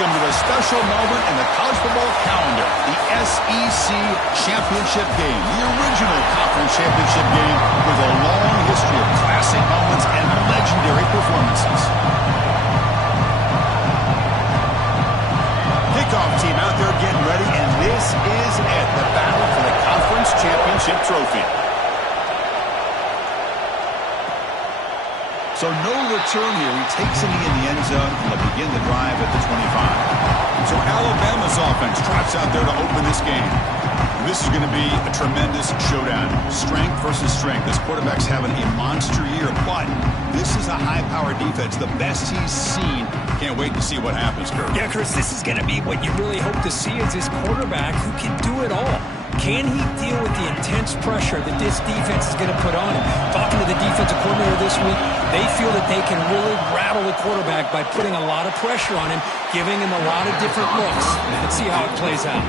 Welcome to a special moment in the college football calendar, the SEC Championship Game, the original conference championship game with a long history of classic moments and legendary performances. Kickoff team out there getting ready, and this is it, the battle for the conference championship trophy. So no return here. He takes a knee in the end zone, and they'll begin the drive at the 25. So Alabama's offense trots out there to open this game. This is going to be a tremendous showdown. Strength versus strength. This quarterback's having a monster year, but this is a high-powered defense, the best he's seen. Can't wait to see what happens, Kurt. Yeah, Chris, this is going to be what you really hope to see is this quarterback who can do it all. Can he deal with the intense pressure that this defense is going to put on him? Talking to the defensive coordinator this week, they feel that they can really rattle the quarterback by putting a lot of pressure on him, giving him a lot of different looks. Let's see how it plays out.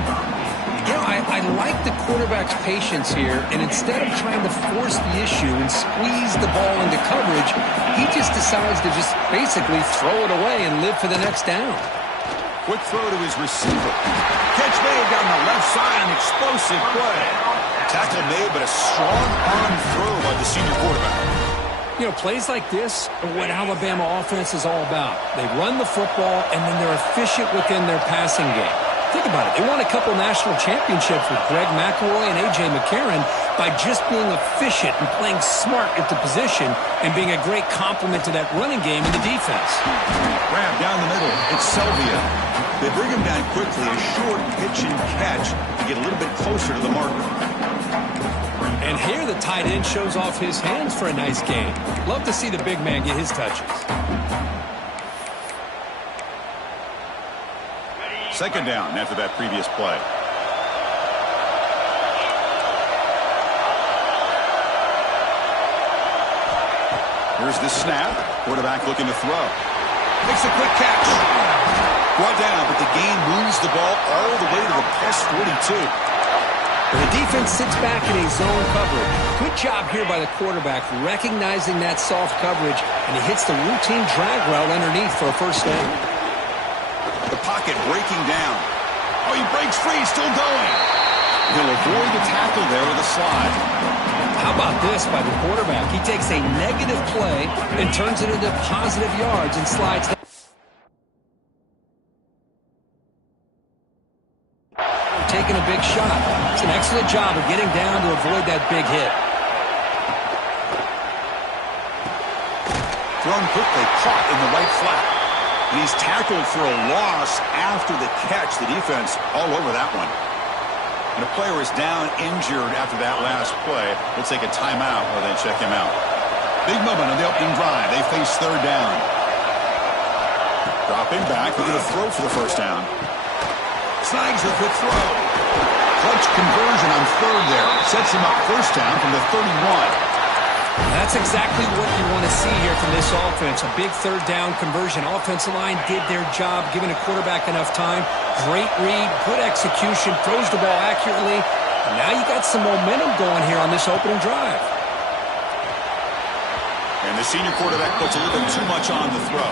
You know, I like the quarterback's patience here, and instead of trying to force the issue and squeeze the ball into coverage, he just decides to just basically throw it away and live for the next down. Quick throw to his receiver. Catch made down the left side, an explosive play. Tackle made, but a strong arm throw by the senior quarterback. You know, plays like this are what Alabama offense is all about. They run the football, and then they're efficient within their passing game. Think about it. They won a couple national championships with Greg McElroy and A.J. McCarron by just being efficient and playing smart at the position and being a great complement to that running game in the defense. Grab down the middle. It's Selvia. They bring him down quickly, a short pitch and catch to get a little bit closer to the marker. And here the tight end shows off his hands for a nice game. Love to see the big man get his touches. Second down after that previous play. Here's the snap. Quarterback looking to throw. Makes a quick catch. Brought down, but the game moves the ball all the way to the plus 42. The defense sits back in a zone coverage. Good job here by the quarterback recognizing that soft coverage, and he hits the routine drag route underneath for a first down. The pocket breaking down. Oh, he breaks free, still going. He'll avoid the tackle there with a slide. How about this by the quarterback? He takes a negative play and turns it into positive yards and slides down. Taking a big shot. It's an excellent job of getting down to avoid that big hit. Thrown quickly, caught in the right flat. And he's tackled for a loss after the catch. The defense all over that one. And a player is down injured after that last play. We'll take a timeout or then check him out. Big moment on the opening drive. They face third down. Dropping back. They're going to throw for the first down. Snags the quick throw. Clutch conversion on third there. Sets him up first down from the 31. That's exactly what you want to see here from this offense. A big third down conversion. Offensive line did their job, giving a quarterback enough time. Great read, good execution, throws the ball accurately. And now you got some momentum going here on this opening drive. And the senior quarterback puts a little bit too much on the throw.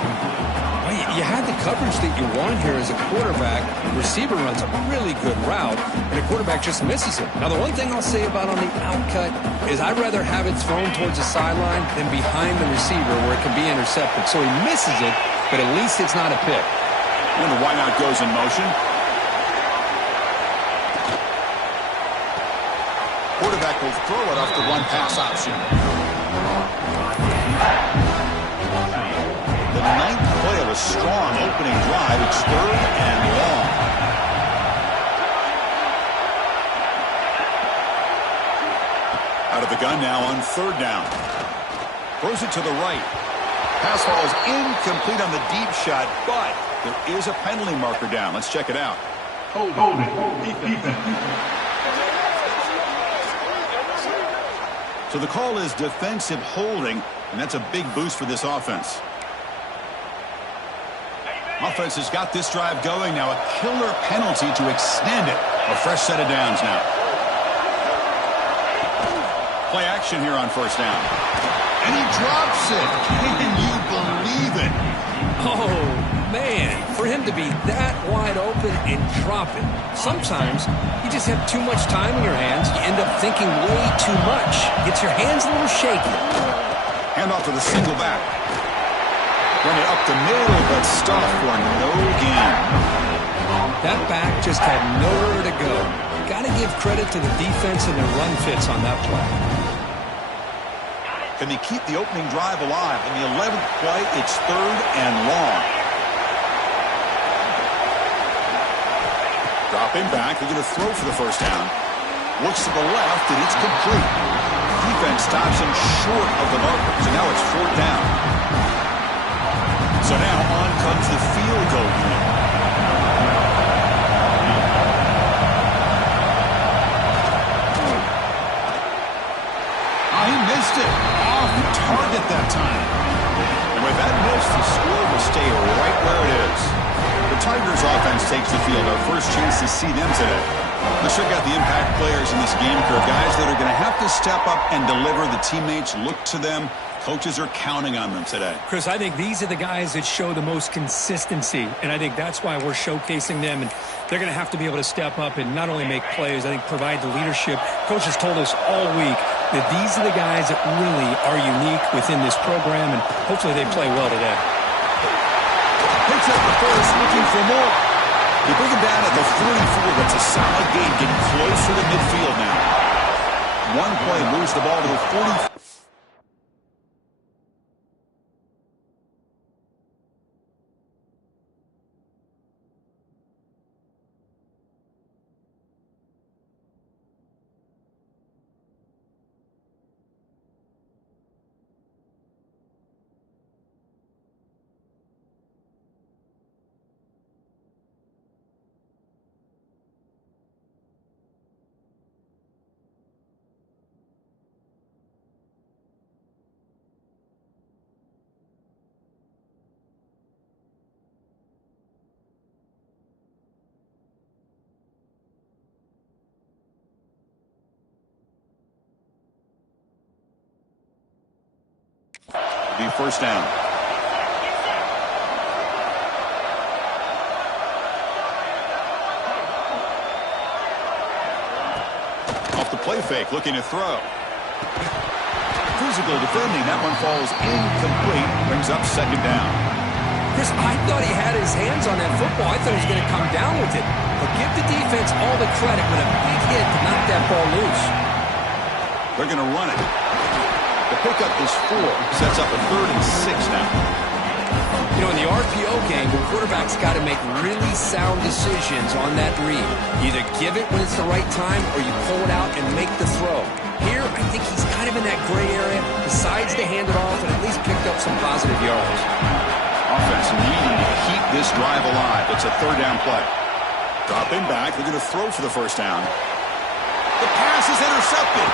You had the coverage that you want here as a quarterback. The receiver runs a really good route, and the quarterback just misses it. Now, the one thing I'll say about on the outcut is I'd rather have it thrown towards the sideline than behind the receiver where it can be intercepted. So he misses it, but at least it's not a pick. When the wideout goes in motion. Quarterback will throw it off the one pass option. The ninth play of a strong opening drive. It's third and long. Out of the gun now on third down. Throws it to the right. Pass ball is incomplete on the deep shot, but there is a penalty marker down. Let's check it out. Hold it. So the call is defensive holding, and that's a big boost for this offense. Offense has got this drive going now. A killer penalty to extend it. A fresh set of downs now. Play action here on first down. And he drops it. Can you believe it? Oh, man. For him to be that wide open and drop it. Sometimes you just have too much time in your hands. You end up thinking way too much. Gets your hands a little shaky. Hand off to the single back. Run it up the middle, but stuffed for no gain. That back just had nowhere to go. Got to give credit to the defense and their run fits on that play. Can they keep the opening drive alive? In the 11th play, it's 3rd and long. Dropping back, they're going to throw for the first down. Looks to the left, and it's complete. Defense stops him short of the marker, so now it's 4th down. So now on comes the field goal unit. He missed it. Off target that time. And with that miss, the score will stay right where it is. The Tigers offense takes the field. Our first chance to see them today. Let's check out the impact players in this game, Kirk. Guys that are going to have to step up and deliver. The teammates look to them. Coaches are counting on them today. Chris, I think these are the guys that show the most consistency, and I think that's why we're showcasing them. And they're going to have to be able to step up and not only make plays, I think provide the leadership. Coaches told us all week that these are the guys that really are unique within this program, and hopefully they play well today. Picks up the first, looking for more. They bring him down at the 44. That's a solid gain, getting closer to midfield now. One play moves the ball to the 40. Be first down. Off the play fake, looking to throw. Physical defending. That one falls incomplete. Brings up second down. Chris, I thought he had his hands on that football. I thought he was going to come down with it. But give the defense all the credit with a big hit to knock that ball loose. They're going to run it. The pickup is 4. Sets up a 3rd and 6 now. You know, in the RPO game, the quarterback's got to make really sound decisions on that read. You either give it when it's the right time or you pull it out and make the throw. Here, I think he's kind of in that gray area, decides to hand it off and at least picked up some positive yards. Offense needing to keep this drive alive. It's a 3rd down play. Dropping back, they're going to throw for the first down. The pass is intercepted.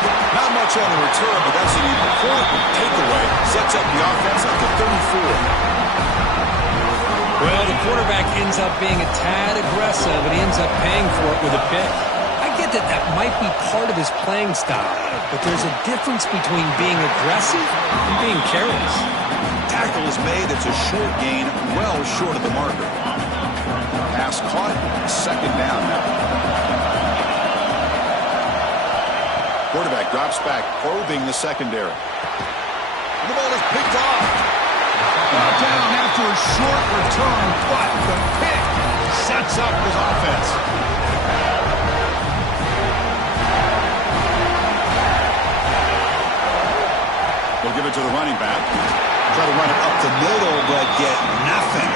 Not much on the return, but that's an important takeaway. Sets up the offense at the 34. Well, the quarterback ends up being a tad aggressive, and he ends up paying for it with a pick. I get that that might be part of his playing style, but there's a difference between being aggressive and being careless. Tackle is made. It's a short gain, well short of the marker. Pass caught. Second down now. Quarterback drops back, probing the secondary. And the ball is picked off. Down after a short return, but the pick sets up his offense. They'll give it to the running back. Try to run it up the middle, but get nothing.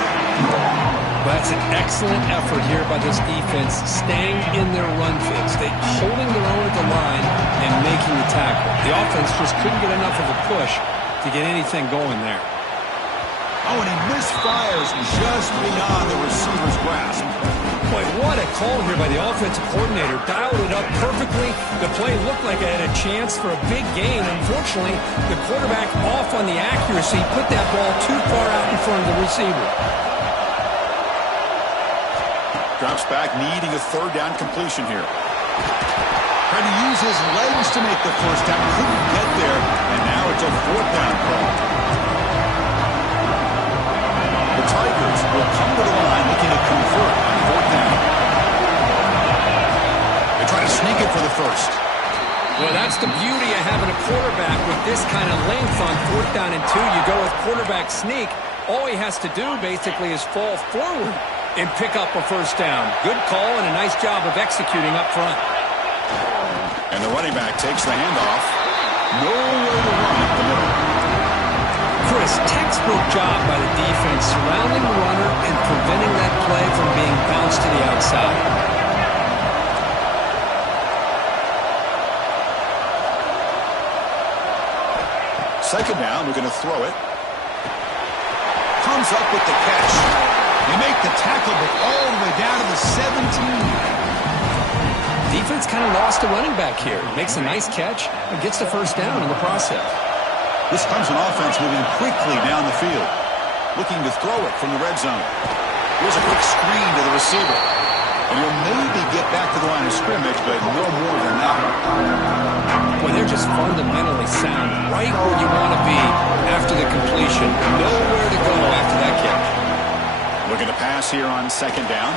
Well, that's an excellent effort here by this defense, staying in their run fits. They're holding their own at the line and making the tackle. The offense just couldn't get enough of a push to get anything going there. Oh, and he misfires just beyond the receiver's grasp. Boy, what a call here by the offensive coordinator. Dialed it up perfectly. The play looked like it had a chance for a big gain. Unfortunately, the quarterback off on the accuracy, put that ball too far out in front of the receiver. Drops back, needing a 3rd down completion here. Tried to use his legs to make the first down. Couldn't get there, and now it's a fourth down call. The Tigers will come to the line looking to convert on fourth down. They try to sneak it for the first. Well, that's the beauty of having a quarterback with this kind of length on fourth down and 2. You go with quarterback sneak. All he has to do basically is fall forward and pick up a first down. Good call and a nice job of executing up front. And the running back takes the handoff. Nowhere to run up the middle. Chris, textbook job by the defense surrounding the runner and preventing that play from being bounced to the outside. Second down, we're going to throw it. Comes up with the catch. They make the tackle, but all the way down to the 17. Defense kind of lost a running back here. Makes a nice catch and gets the first down in the process. This Clemson offense moving quickly down the field. Looking to throw it from the red zone. Here's a quick screen to the receiver. And he'll maybe get back to the line of scrimmage, but no more than that. Boy, they're just fundamentally sound, right where you want to be after the completion. Nowhere to go after that catch. Looking to pass here on second down.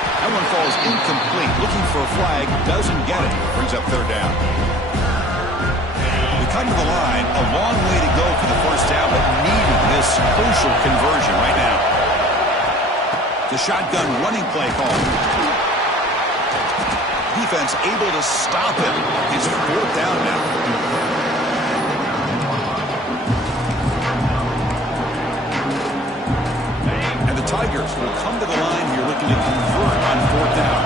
That one falls incomplete. Looking for a flag. Doesn't get it. Brings up third down. We come to the line. A long way to go for the first down, but needing this crucial conversion right now. The shotgun running play call. Defense able to stop him. He's fourth down now. And the Tigers will come to the line here looking to convert on fourth down.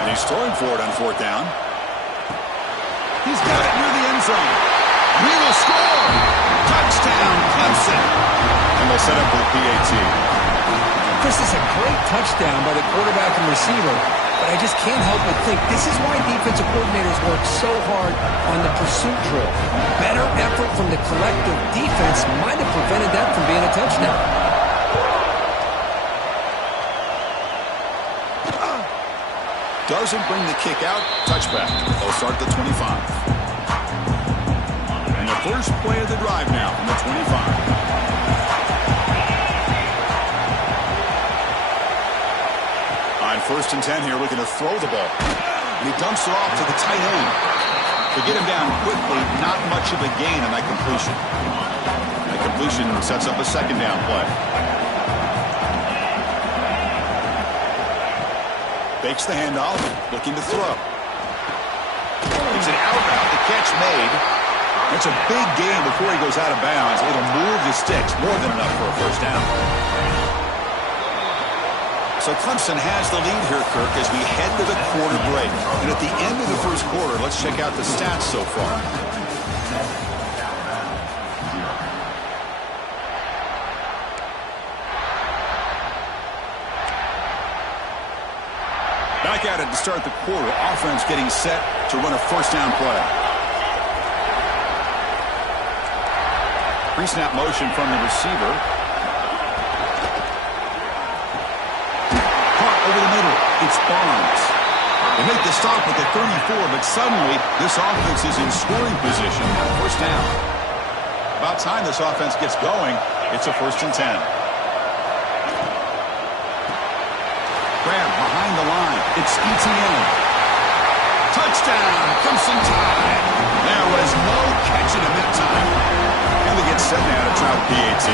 And he's throwing for it on fourth down. He's got it near the end zone. We will score. Touchdown, Clemson. And they'll set up with PAT. This is a great touchdown by the quarterback and receiver, but I just can't help but think this is why defensive coordinators work so hard on the pursuit drill. Better effort from the collective defense might have prevented that from being a touchdown. Doesn't bring the kick out. Touchback. They'll start at the 25. And the first play of the drive now from the 25. First and 10 here, looking to throw the ball. And he dumps it off to the tight end. To get him down quickly, not much of a gain on that completion. That completion sets up a second down play. Fakes the handoff, looking to throw. He's an out route, the catch made. That's a big gain before he goes out of bounds. It'll move the sticks, more than enough for a first down. So Clemson has the lead here, Kirk, as we head to the quarter break. And at the end of the first quarter, let's check out the stats so far. Back at it to start the quarter. Offense getting set to run a first down play. Pre-snap motion from the receiver. Over the middle, it's Barnes. They make the stop with the 34, but suddenly this offense is in scoring position. First down. About time this offense gets going. It's a first and 10. Grab behind the line. It's ETN. Touchdown, Clemson tie. There was no catching him that time. And they get set now to try PAT.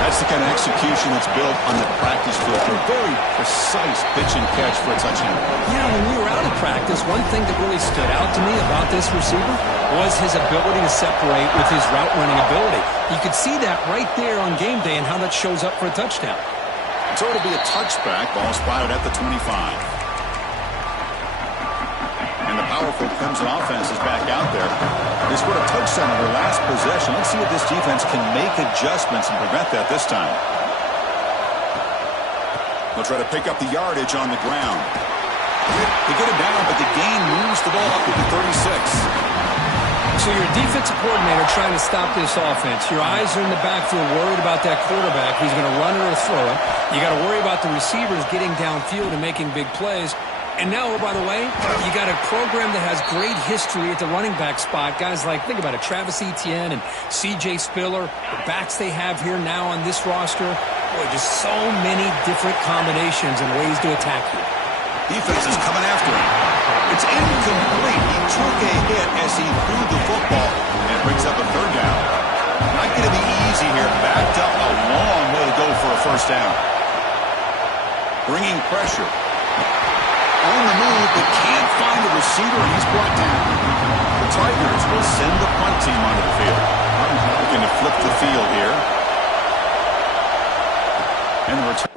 That's the kind of execution that's built on the practice field. A very precise pitch and catch for a touchdown. Yeah, when we were out of practice, one thing that really stood out to me about this receiver was his ability to separate with his route running ability. You could see that right there on game day and how that shows up for a touchdown. So it'll be a touchback. Ball spotted at the 25. And the powerful Clemson offense is back out there. They scored a touchdown on their last possession. Let's see if this defense can make adjustments and prevent that this time. They'll try to pick up the yardage on the ground. They get it down, but the gain moves the ball up to the 36. So you're a defensive coordinator trying to stop this offense. Your eyes are in the backfield worried about that quarterback who's going to run it or throw it. You got to worry about the receivers getting downfield and making big plays. And now, oh, by the way, you got a program that has great history at the running back spot. Guys like, think about it, Travis Etienne and C.J. Spiller, the backs they have here now on this roster. Boy, just so many different combinations and ways to attack you. Defense is coming after him. It's incomplete. He took a hit as he threw the football, and it brings up a third down. Not going to be easy here. Backed up a long way to go for a first down. Bringing pressure. On the move, but can't find the receiver, and he's brought down. The Tigers will send the punt team onto the field. Looking to flip the field here. And the return.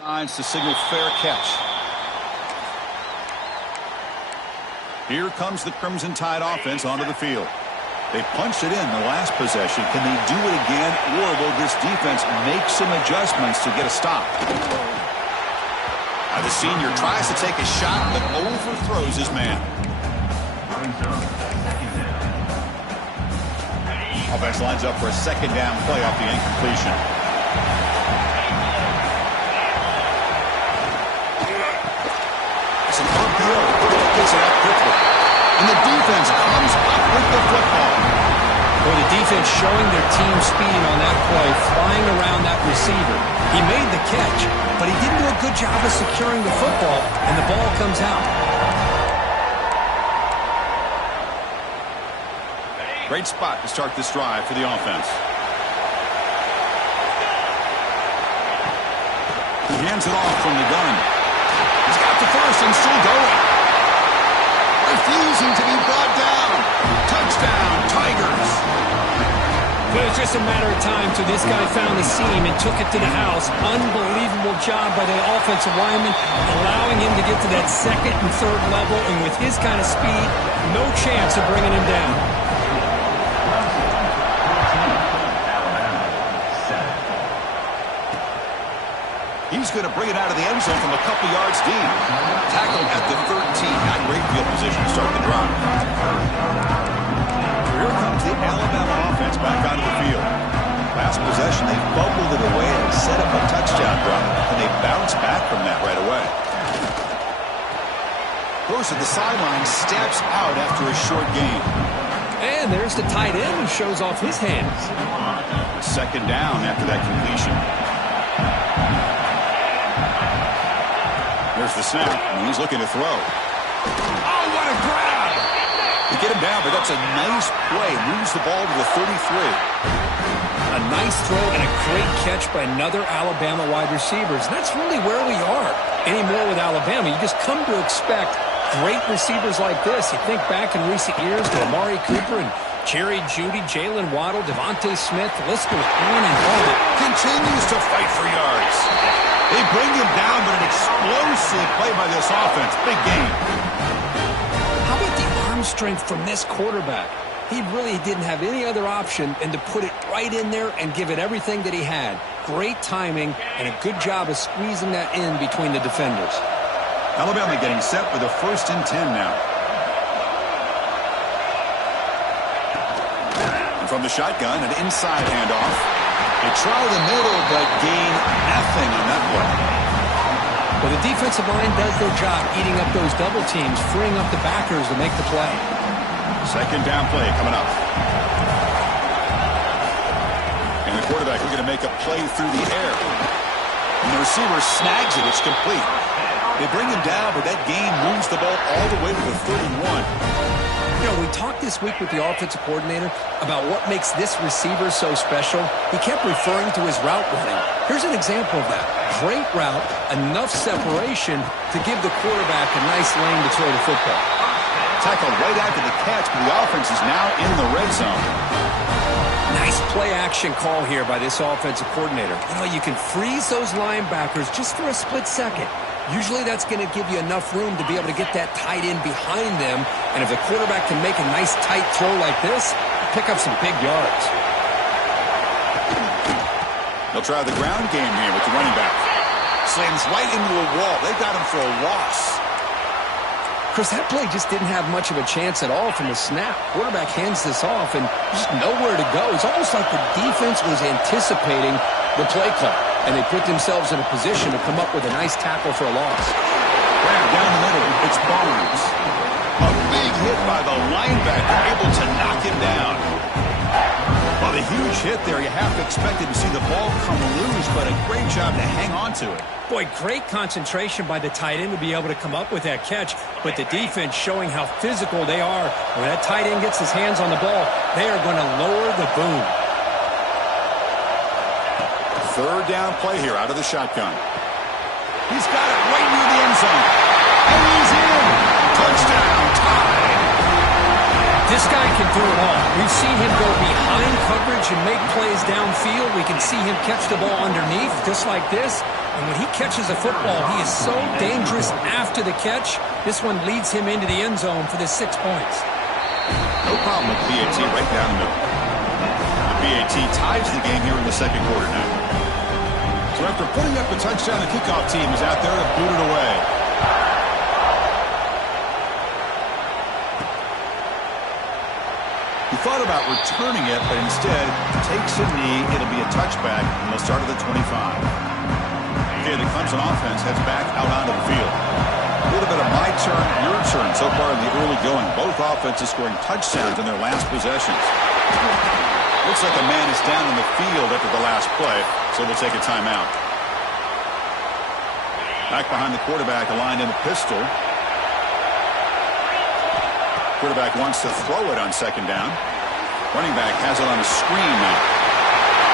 Signs to signal fair catch. Here comes the Crimson Tide offense onto the field. They punched it in the last possession. Can they do it again, or will this defense make some adjustments to get a stop? The senior tries to take a shot, but overthrows his man. Offense lines up for a second down play off the incompletion. It's an RPO. Gets it out quickly. And the defense comes up with the football. Well, the defense showing their team speed on that play, flying around that receiver. He made the catch, but he didn't do a good job of securing the football, and the ball comes out. Great spot to start this drive for the offense. He hands it off from the gun. He's got the first and still going. Refusing to be brought down. Touchdown, Tigers. But it's just a matter of time till this guy found the seam and took it to the house. Unbelievable job by the offensive lineman, allowing him to get to that second and third level, and with his kind of speed, no chance of bringing him down. He's going to bring it out of the end zone from a couple yards deep. Tackled at the 13. Not great field position to start the drive. Here comes the Alabama offense back onto the field. Last possession, they fumbled it away and set up a touchdown run. And they bounce back from that right away. Goes to the sideline, steps out after a short gain. And there's the tight end who shows off his hands. Second down after that completion. There's the snap, and he's looking to throw. Oh, what a grab! They get him down, but that's a nice play. Moves the ball to the 33. A nice throw and a great catch by another Alabama wide receivers. And that's really where we are anymore with Alabama. You just come to expect great receivers like this. You think back in recent years to Amari Cooper and Jerry Jeudy, Jalen Waddle, Devontae Smith. The list goes on and on. Continues to fight for yards. They bring him down, but an explosive play by this offense. Big game. How about the arm strength from this quarterback? He really didn't have any other option than to put it right in there and give it everything that he had. Great timing and a good job of squeezing that in between the defenders. Alabama getting set with a 1st and 10 now. And from the shotgun, an inside handoff. They try the middle, but gain nothing on that play. Well, the defensive line does their job eating up those double teams, freeing up the backers to make the play. Second down play coming up. And the quarterback looking to make a play through the air. And the receiver snags it. It's complete. They bring him down, but that gain moves the ball all the way to the 31. You know, we talked this week with the offensive coordinator about what makes this receiver so special. He kept referring to his route running. Here's an example of that. Great route, enough separation to give the quarterback a nice lane to throw the football. Tackled right after the catch, but the offense is now in the red zone. Nice play action call here by this offensive coordinator. You know, you can freeze those linebackers just for a split second. Usually that's going to give you enough room to be able to get that tight end behind them. And if the quarterback can make a nice tight throw like this, pick up some big yards. They'll try the ground game here with the running back. Slams right into a wall. They got him for a loss. Chris, that play just didn't have much of a chance at all from the snap. Quarterback hands this off and just nowhere to go. It's almost like the defense was anticipating the play call, and they put themselves in a position to come up with a nice tackle for a loss. Grab down the middle. It's Barnes. A big hit by the linebacker, able to knock him down. Well, the huge hit there, you have to expect to see the ball come loose, but a great job to hang on to it. Boy, great concentration by the tight end to be able to come up with that catch, but the defense showing how physical they are. When that tight end gets his hands on the ball, they are going to lower the boom. Third down play here out of the shotgun. He's got it right near the end zone. And he's in. Touchdown, Tide. This guy can do it all. We've seen him go behind coverage and make plays downfield. We can see him catch the ball underneath just like this. And when he catches a football, he is so dangerous after the catch. This one leads him into the end zone for the 6 points. No problem with BAT right down the middle. The BAT ties the game here in the second quarter now. So after putting up a touchdown, the kickoff team is out there to boot it away. He thought about returning it, but instead takes a knee. It'll be a touchback, and they'll start at the 25. Okay, the Clemson offense heads back out onto the field. A little bit of my turn, your turn so far in the early going. Both offenses scoring touchdowns in their last possessions. Looks like a man is down in the field after the last play, so we'll take a timeout. Back behind the quarterback, aligned in the pistol. Quarterback wants to throw it on second down. Running back has it on a screen now.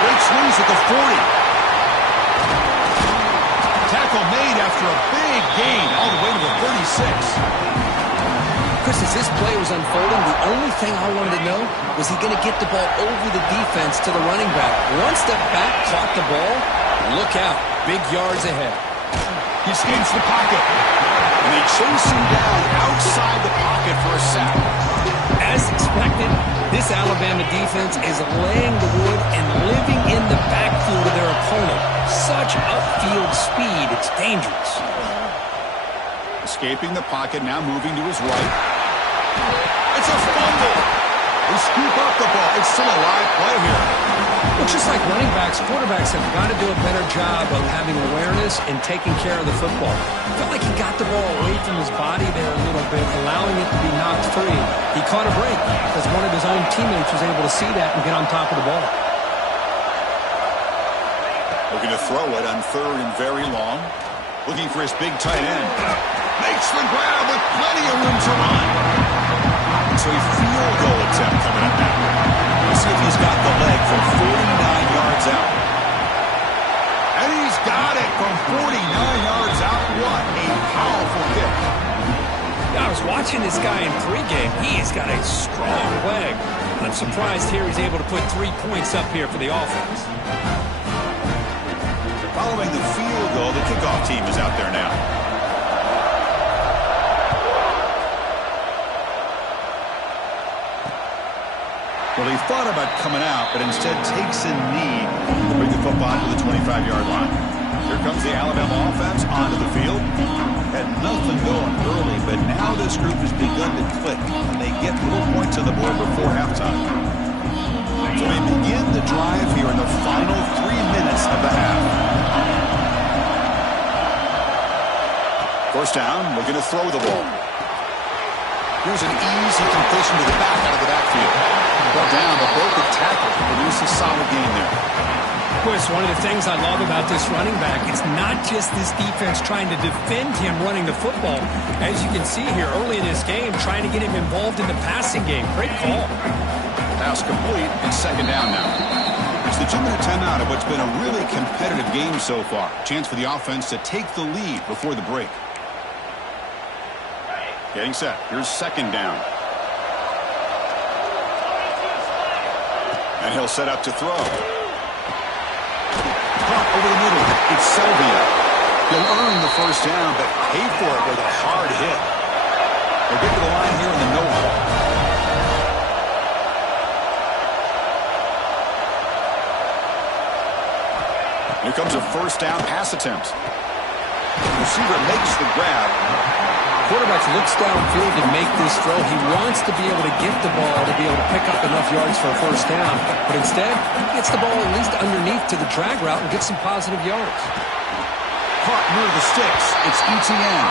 Great swings at the 40. Tackle made after a big gain all the way to the 36. Chris, as this play was unfolding, the only thing I wanted to know was he going to get the ball over the defense to the running back. One step back, caught the ball. Look out. Big yards ahead. He skates the pocket. And they chase him down outside the pocket for a sack. As expected, this Alabama defense is laying the wood and living in the backfield of their opponent. Such upfield speed, it's dangerous. Escaping the pocket, now moving to his right. It's a fumble. They scoop up the ball. It's still a live play here. Well, just like running backs, quarterbacks have got to do a better job of having awareness and taking care of the football. I felt like he got the ball away from his body there a little bit, allowing it to be knocked free. He caught a break because one of his own teammates was able to see that and get on top of the ball. Looking to throw it on third and very long. Looking for his big tight end. Makes the grab with plenty of room to run. So a field goal attempt coming up now. Let's see if he's got the leg from 49 yards out. And he's got it from 49 yards out. What a powerful kick. I was watching this guy in pregame. He has got a strong leg. I'm surprised here he's able to put 3 points up here for the offense. Following the field goal, the kickoff team is out there now. Well, he thought about coming out, but instead takes a knee to bring the football to the 25-yard line. Here comes the Alabama offense onto the field. Had nothing going early, but now this group has begun to click, and they get little points on the board before halftime. So they begin the drive here in the final 3 minutes of the half. First down, we're going to throw the ball. Here's an easy completion to the back out of the backfield. Brought down, but broke the tackle. Produced a solid game there. Of course, one of the things I love about this running back is not just this defense trying to defend him running the football. As you can see here early in this game, trying to get him involved in the passing game. Great call. Pass complete, and second down now. It's the 2-minute timeout of what's been a really competitive game so far. Chance for the offense to take the lead before the break. Getting set. Here's second down. And he'll set up to throw. Caught over the middle. It's Sylvia. He'll earn the first down, but pay for it with a hard hit. They'll get to the line here in the no-huddle. Here comes a first down pass attempt. The receiver makes the grab. Quarterback looks downfield to make this throw. He wants to be able to get the ball to be able to pick up enough yards for a first down. But instead, he gets the ball at least underneath to the drag route and gets some positive yards. Caught near the sticks. It's ETN.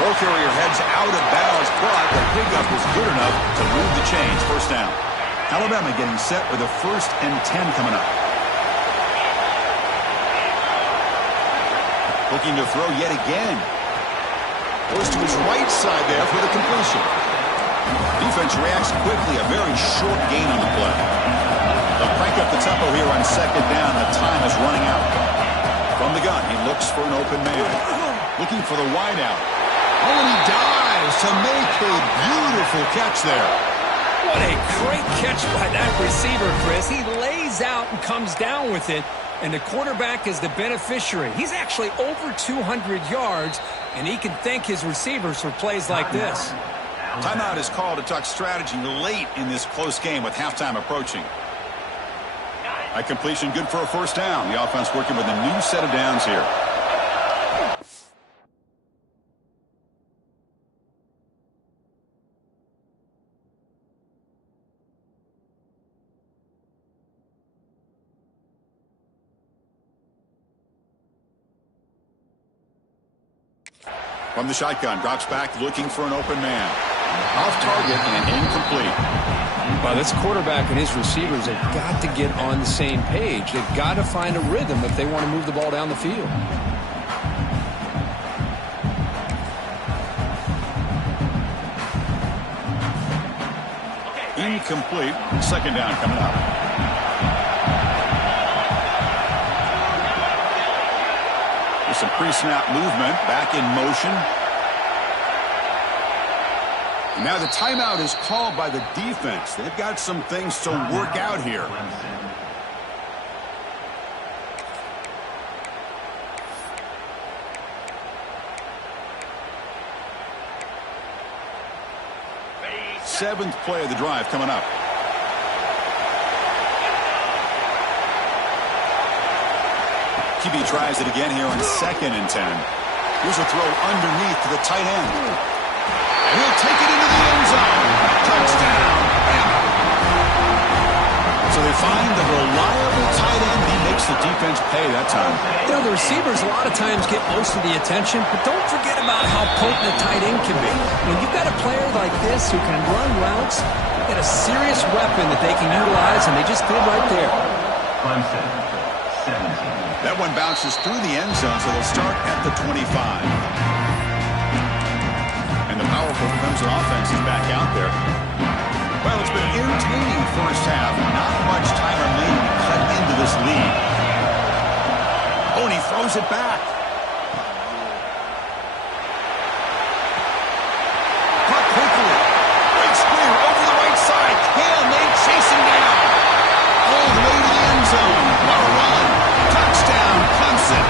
Ball carrier heads out of bounds, but the pickup was good enough to move the chains. First down. Alabama getting set with a 1st and 10 coming up. Looking to throw yet again. Goes to his right side there for the completion. Defense reacts quickly. A very short gain on the play. They'll crank up the tempo here on second down. The time is running out. From the gun, he looks for an open man. Looking for the wideout. Oh, and he dives to make a beautiful catch there. What a great catch by that receiver, Chris. He lays lays out and comes down with it, and the quarterback is the beneficiary. He's actually over 200 yards, and he can thank his receivers for plays like this. Timeout is called to talk strategy late in this close game with halftime approaching. A completion good for a first down. The offense working with a new set of downs here. From the shotgun, drops back looking for an open man. Off target and incomplete. Well, this quarterback and his receivers have got to get on the same page. They've got to find a rhythm if they want to move the ball down the field. Incomplete. Second down coming up. There's some pre-snap movement. Back in motion. Now the timeout is called by the defense. They've got some things to work out here. Seventh play of the drive coming up. QB tries it again here on 2nd and 10. Here's a throw underneath to the tight end. And he'll take it into the end zone. Touchdown. So they find the reliable tight end. He makes the defense pay that time. You know, the receivers a lot of times get most of the attention, but don't forget about how potent a tight end can be. When you've got a player like this who can run routes, you've got a serious weapon that they can utilize, and they just did right there. Clemson, 17. That one bounces through the end zone, so they'll start at the 25. And the powerful Clemson offense is back out there. Well, it's been an entertaining first half. Not much time remaining to cut into this lead. Oh, and he throws it back. Caught quickly. Great screen over the right side. Cam may chase him down. All the way to the end zone. What a run. Touchdown, Clemson.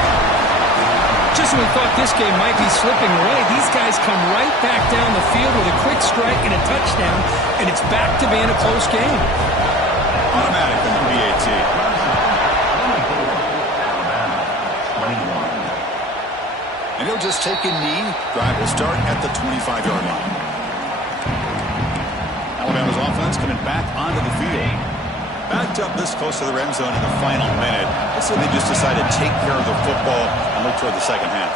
Just when we thought this game might be slipping away, these guys come right back down the field with a quick strike and a touchdown, and it's back to being a close game. Automatic on the PAT. And he'll just take a knee. Drive will start at the 25-yard line. Alabama's offense coming back onto the field. Backed up this close to the end zone in the final minute. So they just decided to take care of the football and look toward the second half.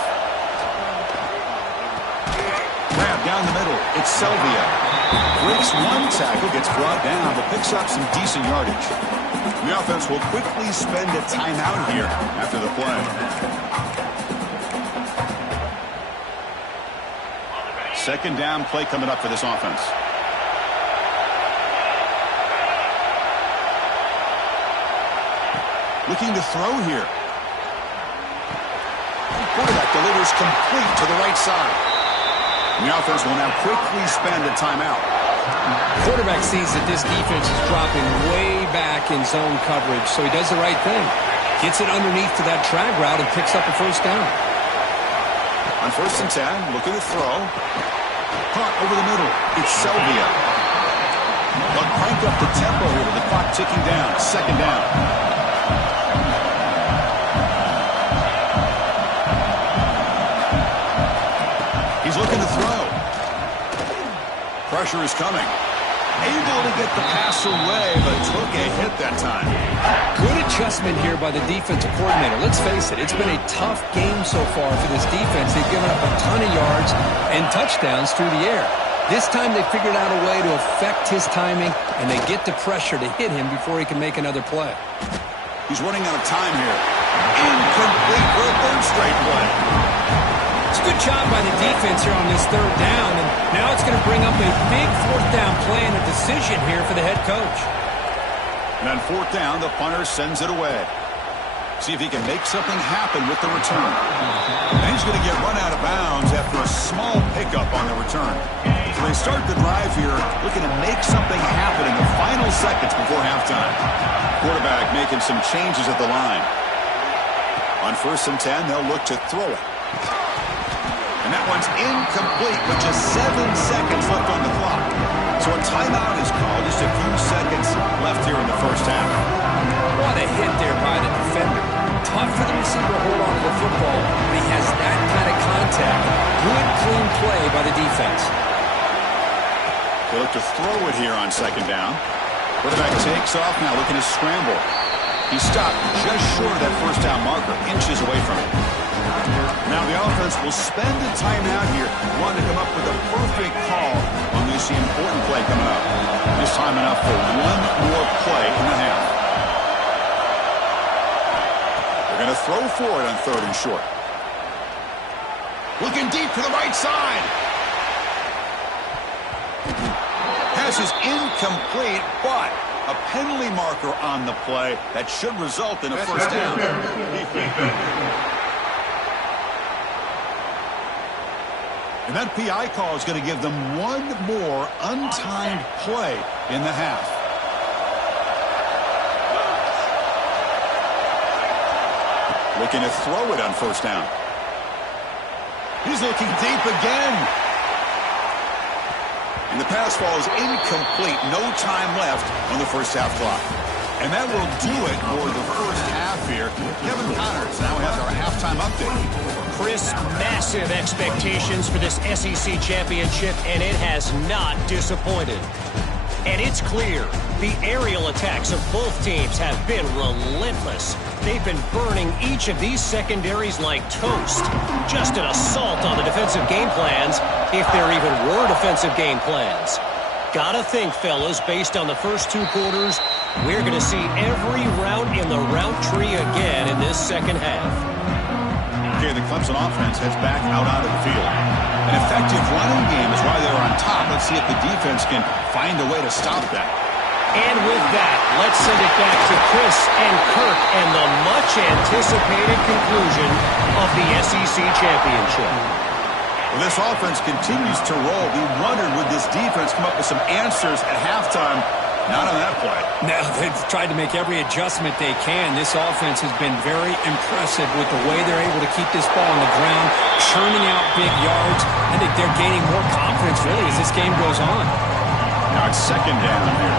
Grab down the middle. It's Selvia. Breaks one tackle, gets brought down, but picks up some decent yardage. The offense will quickly spend a timeout here after the play. Second down play coming up for this offense. Looking to throw here. The quarterback delivers complete to the right side. The offense will now quickly spend a timeout. The quarterback sees that this defense is dropping way back in zone coverage, so he does the right thing. Gets it underneath to that drag route and picks up a first down. On 1st and 10, looking to throw. Caught over the middle. It's Selvia. They'll crank up the tempo here with the clock ticking down. Second down. He's looking to throw. Pressure is coming. Able to get the pass away, but took a hit that time. Good adjustment here by the defensive coordinator. Let's face it, it's been a tough game so far for this defense. They've given up a ton of yards and touchdowns through the air. This time they figured out a way to affect his timing, and they get the pressure to hit him before he can make another play. He's running out of time here. Incomplete for a third straight play. It's a good job by the defense here on this third down, and now it's going to bring up a big fourth down play and a decision here for the head coach. And on 4th down, the punter sends it away. See if he can make something happen with the return. And he's going to get run out of bounds after a small pickup on the return. So they start the drive here looking to make something happen in the final seconds before halftime. quarterback making some changes at the line. On 1st and 10, they'll look to throw it. And that one's incomplete with just 7 seconds left on the clock. So a timeout is called. Just a few seconds left here in the first half. What a hit there by the defender. Tough for the receiver to hold on to the football, but he has that kind of contact. Good, clean play by the defense. They look to throw it here on 2nd down. Quarterback takes off now, looking to scramble. He stopped just short of that 1st down marker, inches away from it. Now the offense will spend a timeout here, wanting to come up with a perfect call on this important play coming up. This time enough for one more play in the half. They're going to throw for it on 3rd and short. Looking deep to the right side. Pass is incomplete, but a penalty marker on the play that should result in a 1st down. And that PI call is going to give them one more untimed play in the half. Looking to throw it on 1st down. He's looking deep again. And the pass falls incomplete. No time left on the 1st half clock. And that will do it for the 1st half here. Kevin Connors now has our halftime update. Chris, massive expectations for this SEC championship, and it has not disappointed. And it's clear the aerial attacks of both teams have been relentless. They've been burning each of these secondaries like toast. Just an assault on the defensive game plans, if there even were defensive game plans. Gotta think, fellas, based on the first 2 quarters, we're going to see every route in the route tree again in this 2nd half. Okay, the Clemson offense heads back out onto the field. An effective running game is why they're on top. Let's see if the defense can find a way to stop that. And with that, let's send it back to Chris and Kirk and the much-anticipated conclusion of the SEC championship. Well, this offense continues to roll. We wondered, would this defense come up with some answers at halftime? Not on that play. No, they've tried to make every adjustment they can. This offense has been very impressive with the way they're able to keep this ball on the ground, churning out big yards. I think they're gaining more confidence, really, as this game goes on. Now it's 2nd down here.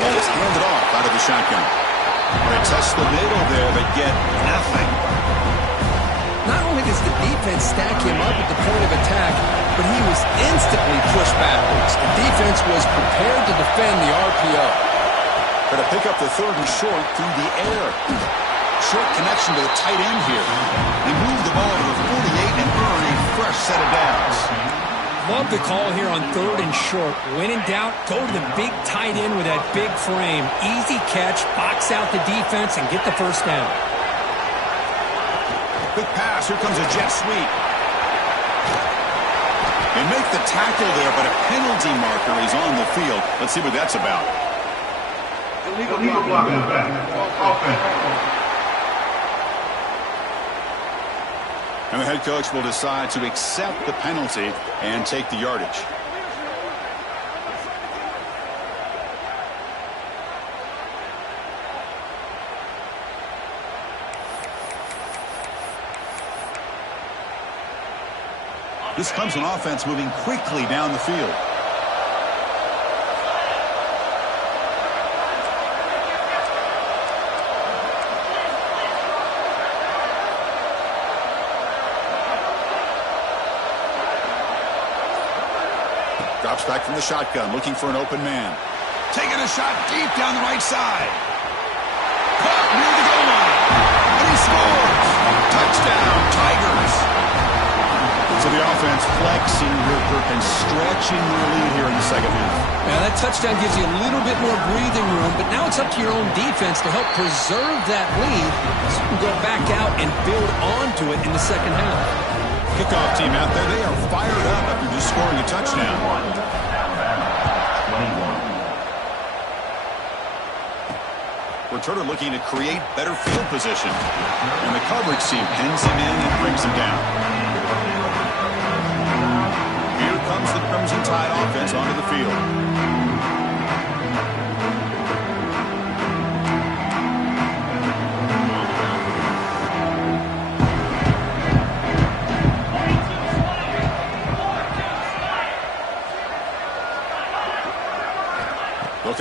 Ball is handed off out of the shotgun. They test the middle there, but get nothing. Not only does the defense stack him up at the point of attack, but he was instantly pushed backwards. The defense was prepared to defend the RPO. Going to pick up the 3rd and short through the air. Short connection to the tight end here. They move the ball to the 48 and earn a fresh set of downs. Love the call here on 3rd and short. When in doubt, go to the big tight end with that big frame. Easy catch, box out the defense, and get the 1st down. Quick pass. Here comes a jet sweep. They make the tackle there, but a penalty marker is on the field. Let's see what that's about. Illegal block in the back. Offense. And the head coach will decide to accept the penalty and take the yardage. This Clemson offense moving quickly down the field. Drops back from the shotgun, looking for an open man. Taking a shot deep down the right side. Caught near the goal line. And he scores. Touchdown, Tigers. So the offense flexing here, and stretching their lead here in the 2nd half. Now that touchdown gives you a little bit more breathing room, but now it's up to your own defense to help preserve that lead so you can go back out and build onto it in the 2nd half. Kickoff team out there, they are fired up after just scoring a touchdown. 21. Returner looking to create better field position. And the coverage team pins him in and brings him down. Here comes the Crimson Tide offense onto the field.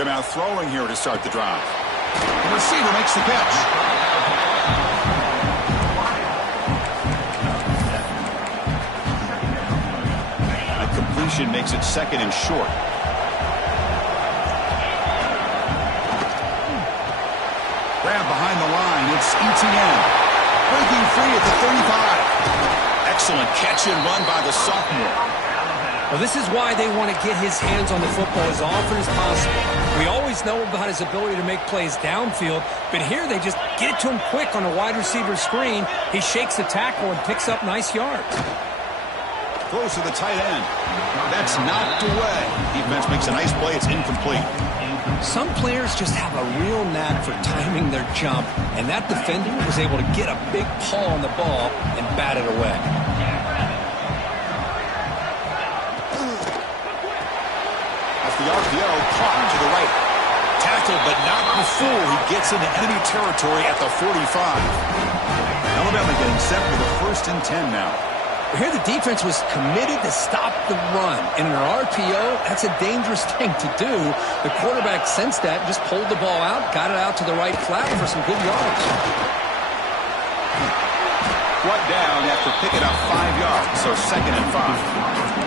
come out throwing here to start the drive. The receiver makes the catch. A completion makes it second and short. Grab behind the line. It's ETN. Breaking free at the 35. Excellent catch and run by the sophomore. Well, this is why they want to get his hands on the football as often as possible. We always know about his ability to make plays downfield, but here they just get it to him quick on a wide receiver screen. He shakes the tackle and picks up nice yards. Throws to the tight end. That's knocked away. Defense makes a nice play. It's incomplete. Some players just have a real knack for timing their jump, and that defender was able to get a big paw on the ball and bat it away. Off the RPO, caught to the right. Tackled, but not before he gets into enemy territory at the 45. Alabama getting set for the 1st and 10 now. Here the defense was committed to stop the run. In an RPO, that's a dangerous thing to do. The quarterback sensed that, just pulled the ball out, got it out to the right flat for some good yards. Brought down after picking up 5 yards, so 2nd and 5.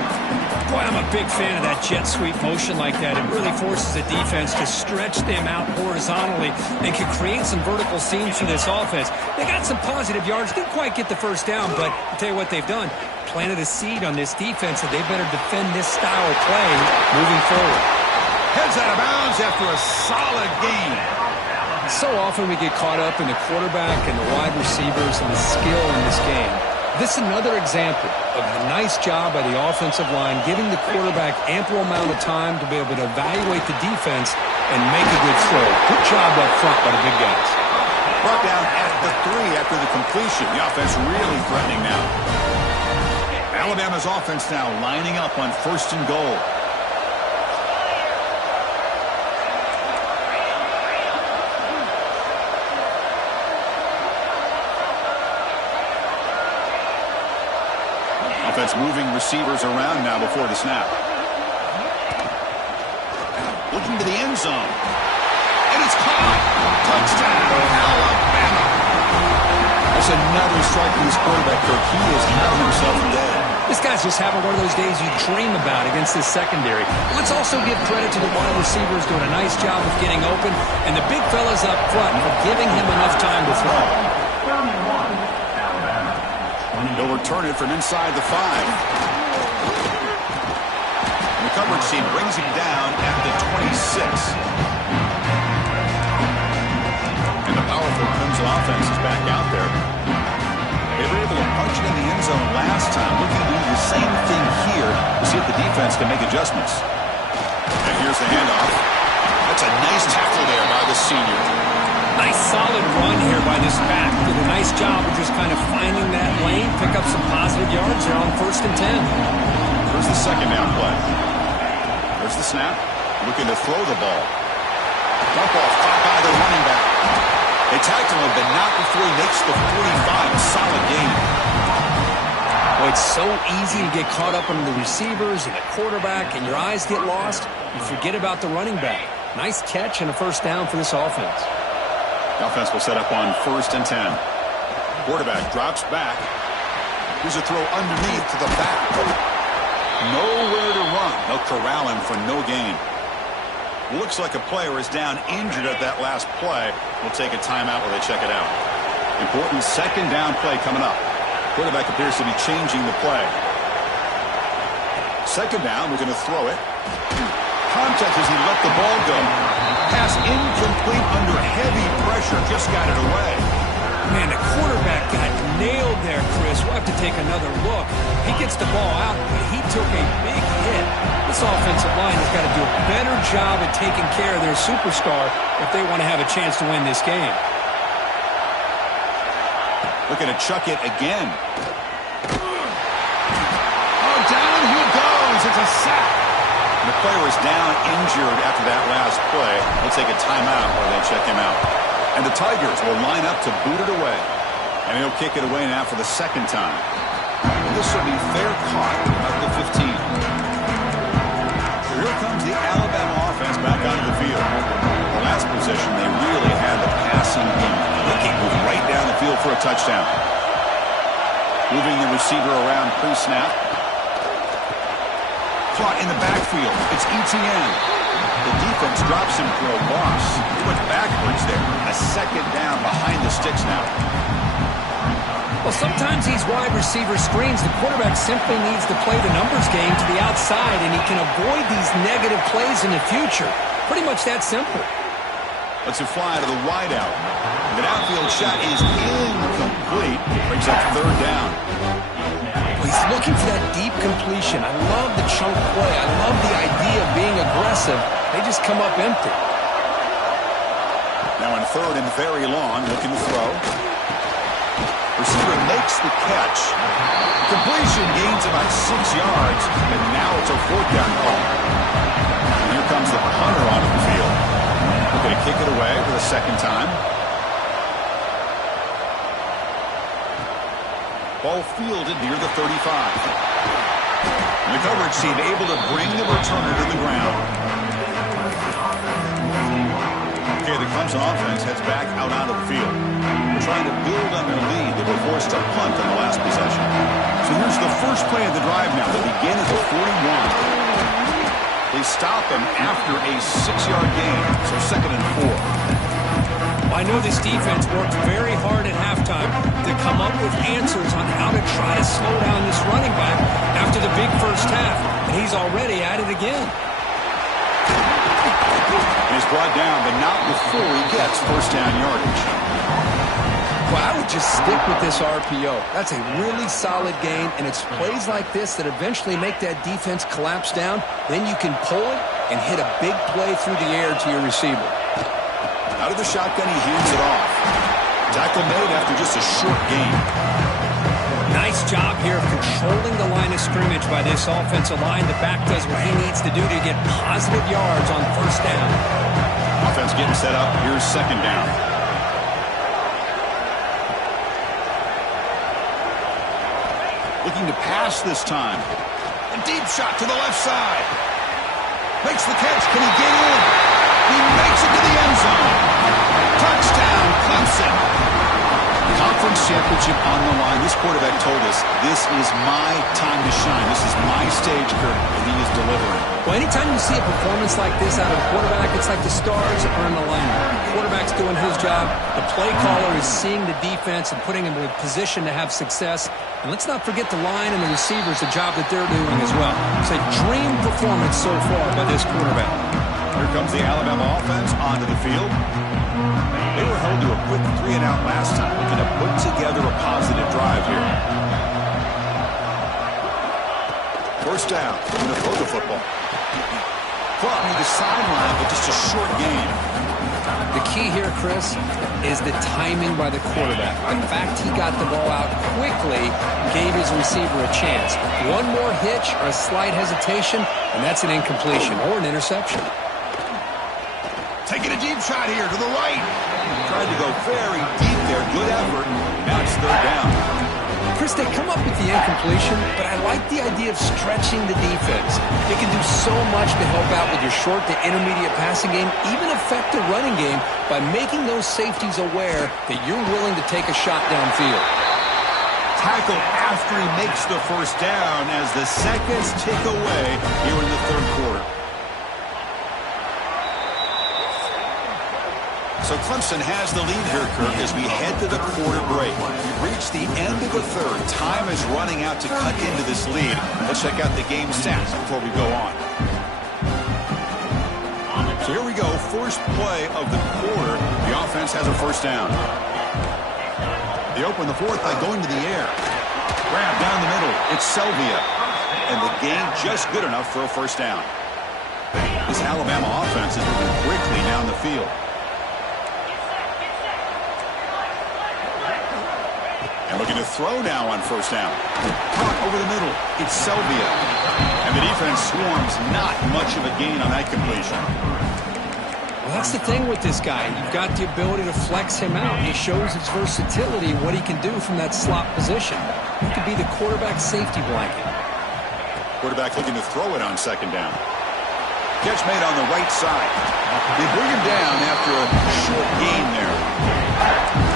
Boy, I'm a big fan of that jet sweep motion like that. It really forces the defense to stretch them out horizontally and can create some vertical seams for this offense. They got some positive yards, didn't quite get the first down, but I'll tell you what they've done. Planted a seed on this defense that they better defend this style of play moving forward. Heads out of bounds after a solid game. So often we get caught up in the quarterback and the wide receivers and the skill in this game. This is another example of a nice job by the offensive line, giving the quarterback ample amount of time to be able to evaluate the defense and make a good throw. Good job up front by the big guys. Brought down at the 3 after the completion. The offense really threatening now. Alabama's offense now lining up on 1st and goal. Offense moving receivers around now before the snap. Looking to the end zone. And it's caught. Touchdown, Alabama. That's another strike from this quarterback, Kirk. He has had himself a day. This guy's just having one of those days you dream about against this secondary. Let's also give credit to the wide receivers doing a nice job of getting open, and the big fellas up front for giving him enough time to throw. He'll return it from inside the 5. And the coverage team brings him down at the 26. And the powerful Clemson offense is back out there. They were able to punch it in the end zone last time. Looking to do the same thing here to see if the defense can make adjustments. And here's the handoff. That's a nice tackle there by the senior. Nice solid run here by this back. Did a nice job of just kind of finding that lane, pick up some positive yards there on 1st and 10. Here's the 2nd down play. There's the snap. Looking to throw the ball. Dump off caught by the running back. They tackle him, but not before he makes the 45. A solid game. Well, it's so easy to get caught up under the receivers and the quarterback, and your eyes get lost. You forget about the running back. Nice catch and a 1st down for this offense. The offense will set up on 1st and 10. Quarterback drops back. Here's a throw underneath to the back. Nowhere to run. They'll corral him for no gain. Looks like a player is down injured at that last play. We'll take a timeout while they check it out. Important 2nd down play coming up. Quarterback appears to be changing the play. 2nd down, we're going to throw it. Contact as he let the ball go. Pass incomplete under heavy pressure. Just got it away. Man, the quarterback got nailed there, Chris. We'll have to take another look. He gets the ball out, but he took a big hit. This offensive line has got to do a better job at taking care of their superstar if they want to have a chance to win this game. Looking to chuck it again. Oh, down he goes. It's a sack. And the player is down injured after that last play. We'll take a timeout while they check him out. And the Tigers will line up to boot it away. And he'll kick it away now for the 2nd time. And this will be fair caught at the 15. So here comes the Alabama offense back onto the field. for a touchdown. Moving the receiver around pre-snap. Caught in the backfield. It's Etienne. The defense drops him for a loss. He went backwards there. A second down behind the sticks now. Well, sometimes these wide receiver screens, the quarterback simply needs to play the numbers game to the outside, and he can avoid these negative plays in the future. Pretty much that simple. Let's fly to the wideout. The downfield shot is incomplete. Brings up third down. He's looking for that deep completion. I love the chunk play. I love the idea of being aggressive. They just come up empty. Now on third and very long, looking to throw. Receiver makes the catch. Completion gains about 6 yards, and now it's a fourth down call. And here comes the punter onto the field. Going to kick it away for the second time. Ball fielded near the 35. And the coverage team able to bring the returner to the ground. Okay, the Clemson offense heads back out onto the field. They're trying to build on their lead. They were forced to punt on the last possession. So here's the first play of the drive now. They begin at the 41. They stop him after a 6-yard gain. So second and 4. I know this defense worked very hard at halftime to come up with answers on how to try to slow down this running back after the big first half. And he's already at it again. He's brought down, but not before he gets first down yardage. Well, I would just stick with this RPO. That's a really solid gain, and it's plays like this that eventually make that defense collapse down. Then you can pull it and hit a big play through the air to your receiver. Out of the shotgun, he hands it off. Tackle made after just a short gain. Nice job here of controlling the line of scrimmage by this offensive line. The back does what he needs to do to get positive yards on first down. Offense getting set up. Here's second down. Looking to pass this time. A deep shot to the left side. Makes the catch. Can he get in? He makes it to the end zone. Touchdown, Clemson. Conference championship on the line. This quarterback told us, this is my time to shine. This is my stage, Kurt, and he is delivering. Well, anytime you see a performance like this out of a quarterback, it's like the stars are in alignment. The quarterback's doing his job. The play caller is seeing the defense and putting him in a position to have success. And let's not forget the line and the receivers, the job that they're doing as well. It's a dream performance so far by this quarterback. Here comes the Alabama offense onto the field. They were held to a quick 3-and-out last time, looking to put together a positive drive here. First down, going to throw the football. Caught near the sideline, but just a short gain. The key here, Chris, is the timing by the quarterback. The fact he got the ball out quickly gave his receiver a chance. One more hitch or a slight hesitation, and that's an incompletion or an interception. Taking a deep shot here to the right. Tried to go very deep there. Good effort. Now it's third down. Chris, they come up with the incompletion, but I like the idea of stretching the defense. It can do so much to help out with your short to intermediate passing game, even affect the running game by making those safeties aware that you're willing to take a shot downfield. Tackle after he makes the first down as the seconds tick away here in the third quarter. So Clemson has the lead here, Kirk, as we head to the quarter break. We've reached the end of the third. Time is running out to cut into this lead. Let's check out the game stats before we go on. So here we go. First play of the quarter. The offense has a first down. They open the fourth by going to the air. Grab down the middle. It's Selvia. And the gain just good enough for a first down. This Alabama offense is moving quickly down the field. And looking to throw now on first down. Caught over the middle. It's Selvia. And the defense swarms. Not much of a gain on that completion. Well, that's the thing with this guy. You've got the ability to flex him out. He shows his versatility and what he can do from that slot position. He could be the quarterback safety blanket. Quarterback looking to throw it on second down. Catch made on the right side. They bring him down after a short gain there.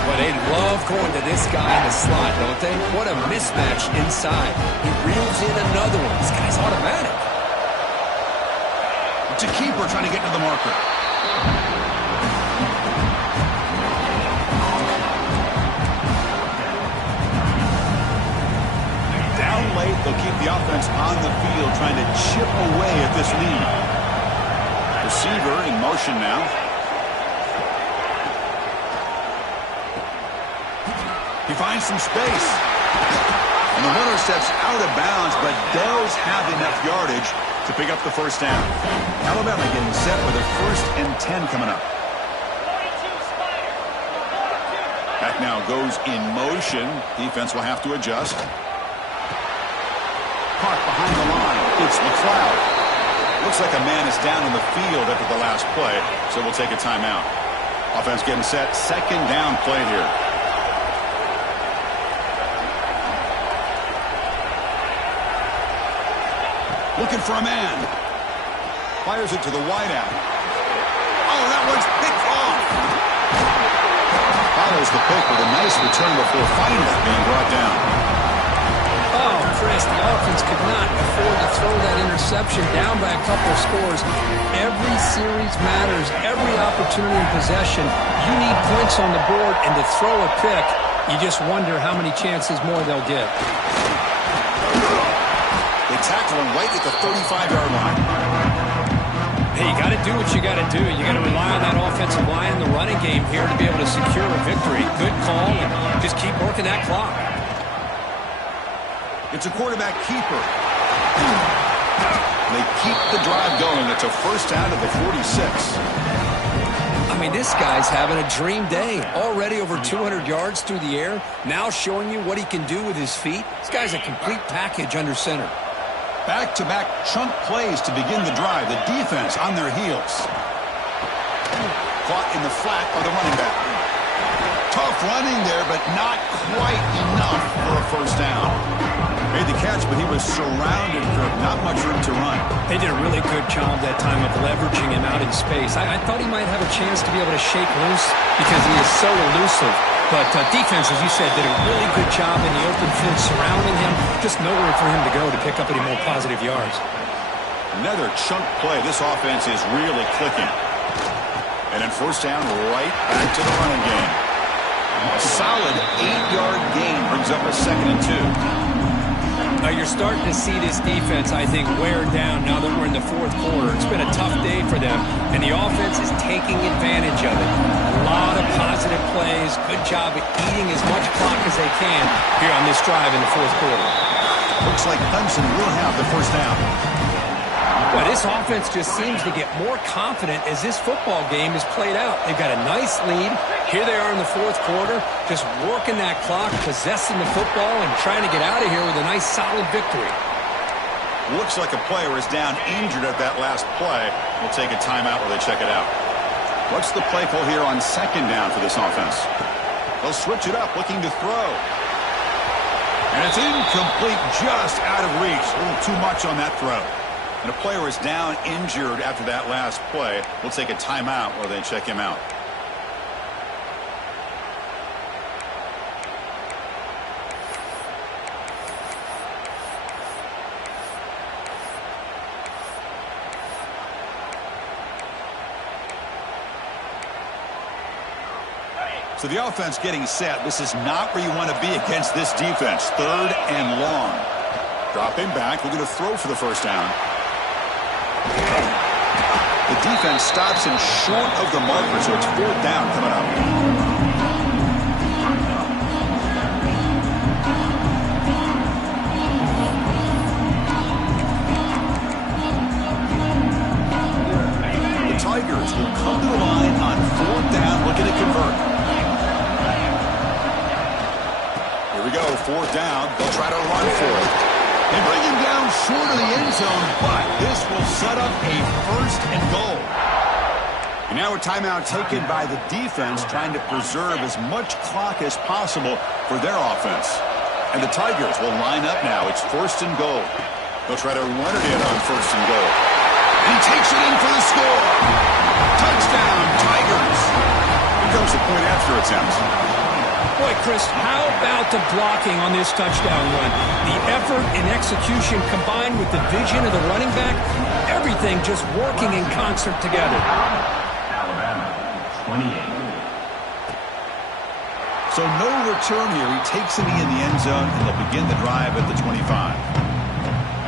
Well, They love going to this guy in the slot, don't they? What a mismatch inside. He reels in another one. This guy's automatic. It's a keeper trying to get to the marker. Down late, they'll keep the offense on the field trying to chip away at this lead. Receiver in motion now. He finds some space. And the runner steps out of bounds, but does have enough yardage to pick up the first down. Alabama getting set with a 1st and 10 coming up. Back now goes in motion. Defense will have to adjust. Caught behind the line. It's McLeod. Looks like a man is down in the field after the last play, so we'll take a timeout. Offense getting set. 2nd down play here. Looking for a man. Fires it to the wideout. Oh, that one's picked off. Follows the pick with a nice return before finally being brought down. Oh, Chris, the offense could not afford to throw that interception down by a couple of scores. Every series matters. Every opportunity in possession. You need points on the board, and to throw a pick, you just wonder how many chances more they'll get. They tackle him right at the 35-yard line. Hey, you got to do what you got to do. You got to rely on that offensive line in the running game here to be able to secure a victory. Good call, and just keep working that clock. It's a quarterback keeper. They keep the drive going. It's a 1st down to the 46. I mean, this guy's having a dream day. Already over 200 yards through the air. Now showing you what he can do with his feet. This guy's a complete package under center. Back-to-back chunk plays to begin the drive. The defense on their heels. Caught in the flat by the running back. Tough running there, but not quite enough for a 1st down. Made the catch, but he was surrounded for not much room to run. They did a really good job that time of leveraging him out in space. I thought he might have a chance to be able to shake loose because he is so elusive. But defense, as you said, did a really good job in the open field surrounding him. Just nowhere for him to go to pick up any more positive yards. Another chunk play. This offense is really clicking. And then 1st down, right back to the running game. A solid 8-yard gain brings up a 2nd and 2. You're starting to see this defense, I think, wear down now that we're in the 4th quarter. It's been a tough day for them, and the offense is taking advantage of it. A lot of positive plays. Good job at eating as much clock as they can here on this drive in the 4th quarter. Looks like Clemson will have the 1st down. Well, this offense just seems to get more confident as this football game is played out. They've got a nice lead. Here they are in the 4th quarter, just working that clock, possessing the football, and trying to get out of here with a nice, solid victory. Looks like a player is down injured at that last play. We'll take a timeout while they check it out. What's the play call here on 2nd down for this offense? They'll switch it up, looking to throw. And it's incomplete, just out of reach. A little too much on that throw. And a player is down injured after that last play. We'll take a timeout while they check him out. So the offense getting set. This is not where you want to be against this defense. 3rd and long. Dropping back, looking to throw for the 1st down. The defense stops him short of the marker, so it's 4th down coming up. The Tigers will come to the line on 4th down, looking to convert. Here we go, 4th down. They'll try to run for it. They bring him down short of the end zone, but this will set up a 1st and goal. And now a timeout taken by the defense, trying to preserve as much clock as possible for their offense. And the Tigers will line up now. It's 1st and goal. They'll try to run it in on 1st and goal. And he takes it in for the score. Touchdown, Tigers. Here comes the point after attempt. Boy, Chris, how about the blocking on this touchdown run? The effort and execution combined with the vision of the running back, everything just working in concert together. Alabama, 28. So no return here. He takes a knee in the end zone, and they'll begin the drive at the 25.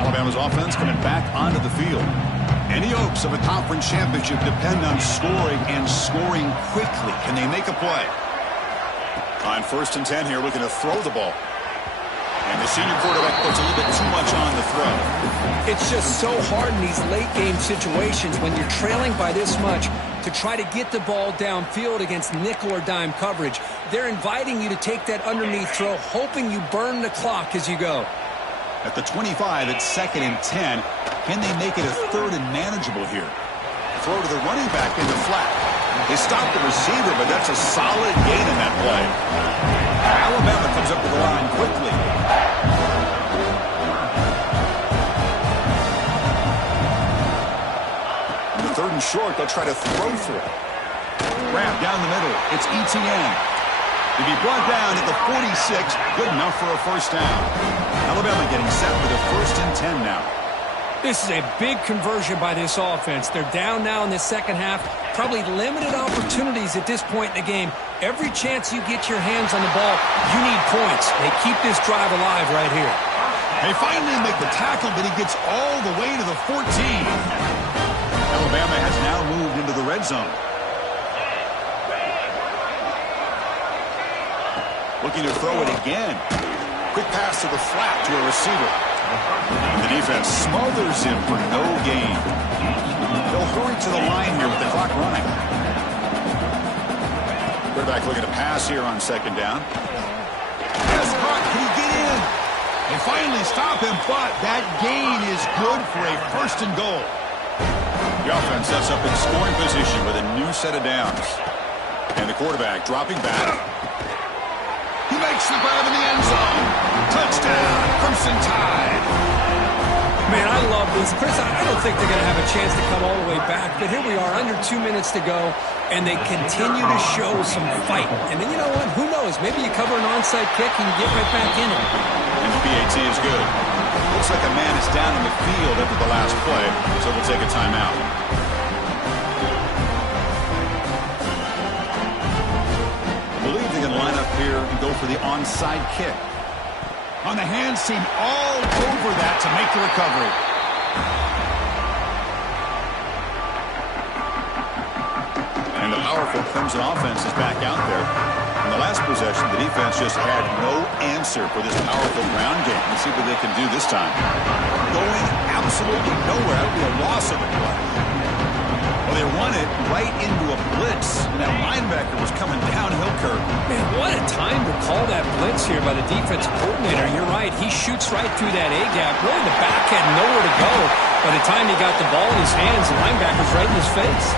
Alabama's offense coming back onto the field. Any hopes of a conference championship depend on scoring and scoring quickly. Can they make a play? On 1st and 10 here, looking to throw the ball. And the senior quarterback puts a little bit too much on the throw. It's just so hard in these late-game situations when you're trailing by this much to try to get the ball downfield against nickel or dime coverage. They're inviting you to take that underneath throw, hoping you burn the clock as you go. At the 25, it's 2nd and 10. Can they make it a 3rd and manageable here? Throw to the running back in the flat. They stop the receiver, but that's a solid gain in that play. Alabama comes up to the line quickly. On the 3rd and short, they'll try to throw for it. Wrap down the middle. It's ETN. To be brought down at the 46, good enough for a 1st down. Alabama getting set for the 1st and 10 now. This is a big conversion by this offense. They're down now in the second half. Probably limited opportunities at this point in the game. Every chance you get your hands on the ball, you need points. They keep this drive alive right here. They finally make the tackle, but he gets all the way to the 14. Alabama has now moved into the red zone. Looking to throw it again. Quick pass to the flat to a receiver. And the defense smothers him for no gain. They'll hurry to the line here with the clock running. Quarterback looking to pass here on 2nd down. Yes, Buck, can he get in? They finally stop him, but that gain is good for a 1st and goal. The offense sets up in scoring position with a new set of downs. And the quarterback dropping back. He makes the grab in the end zone. Touchdown, Clemson Tide. Man, I love this. Chris, I don't think they're going to have a chance to come all the way back, but here we are, under 2 minutes to go, and they continue to show some fight. And then, you know what? Who knows? Maybe you cover an onside kick and you get right back in it. And the PAT is good. Looks like a man is down in the field after the last play, so we'll take a timeout. I believe they can line up here and go for the onside kick. On the hands team all over that to make the recovery. And the powerful Clemson offense is back out there. In the last possession, the defense just had no answer for this powerful ground game. Let's see what they can do this time. Going absolutely nowhere. That would be a loss of the play. Well, they run it right into a blitz, and that linebacker was coming downhill curve. Man, what a time to call that blitz here by the defensive coordinator. You're right. He shoots right through that A-gap. Really, the back had nowhere to go. By the time he got the ball in his hands, the linebacker's right in his face.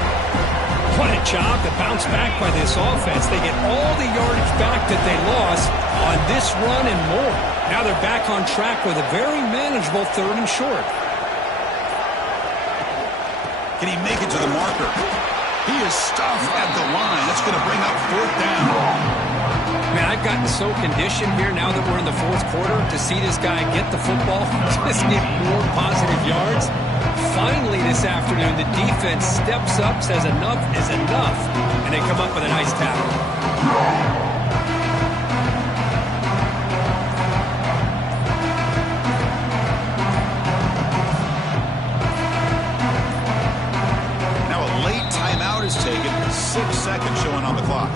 What a job to bounce back by this offense. They get all the yardage back that they lost on this run and more. Now they're back on track with a very manageable 3rd and short. Can he make it to the marker? He is stuffed at the line. That's going to bring up 4th down. Man, I've gotten so conditioned here now that we're in the 4th quarter to see this guy get the football, just get more positive yards. Finally this afternoon, the defense steps up, says enough is enough, and they come up with a nice tackle. Is taken. 6 seconds showing on the clock.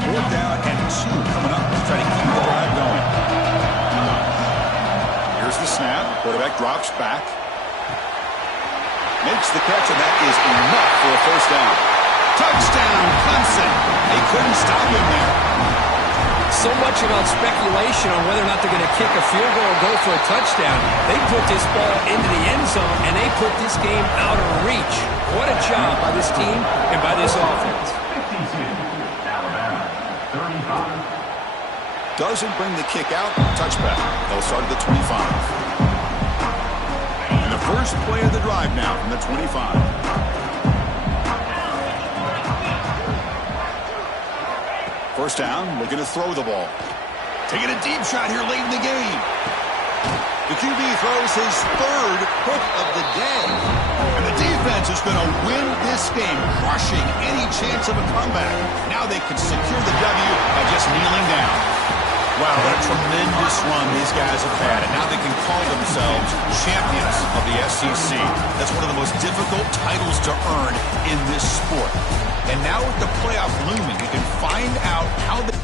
Fourth down and 2 coming up to try to keep the drive going. Here's the snap. Quarterback drops back. Makes the catch, and that is enough for a 1st down. Touchdown, Clemson. They couldn't stop him there. So much about speculation on whether or not they're going to kick a field goal or go for a touchdown. They put this ball into the end zone, and they put this game out of reach. What a job by this team and by this offense. Alabama, 35. doesn't bring the kick out. Touchback. They'll start at the 25. And the first play of the drive now from the 25. First down, looking to throw the ball. Taking a deep shot here late in the game. The QB throws his third hook of the day. And the defense is going to win this game, crushing any chance of a comeback. Now they can secure the W by just kneeling down. Wow, what a tremendous run these guys have had. And now they can call themselves champions of the SEC. That's one of the most difficult titles to earn in this sport. And now with the playoff looming, you can find out how the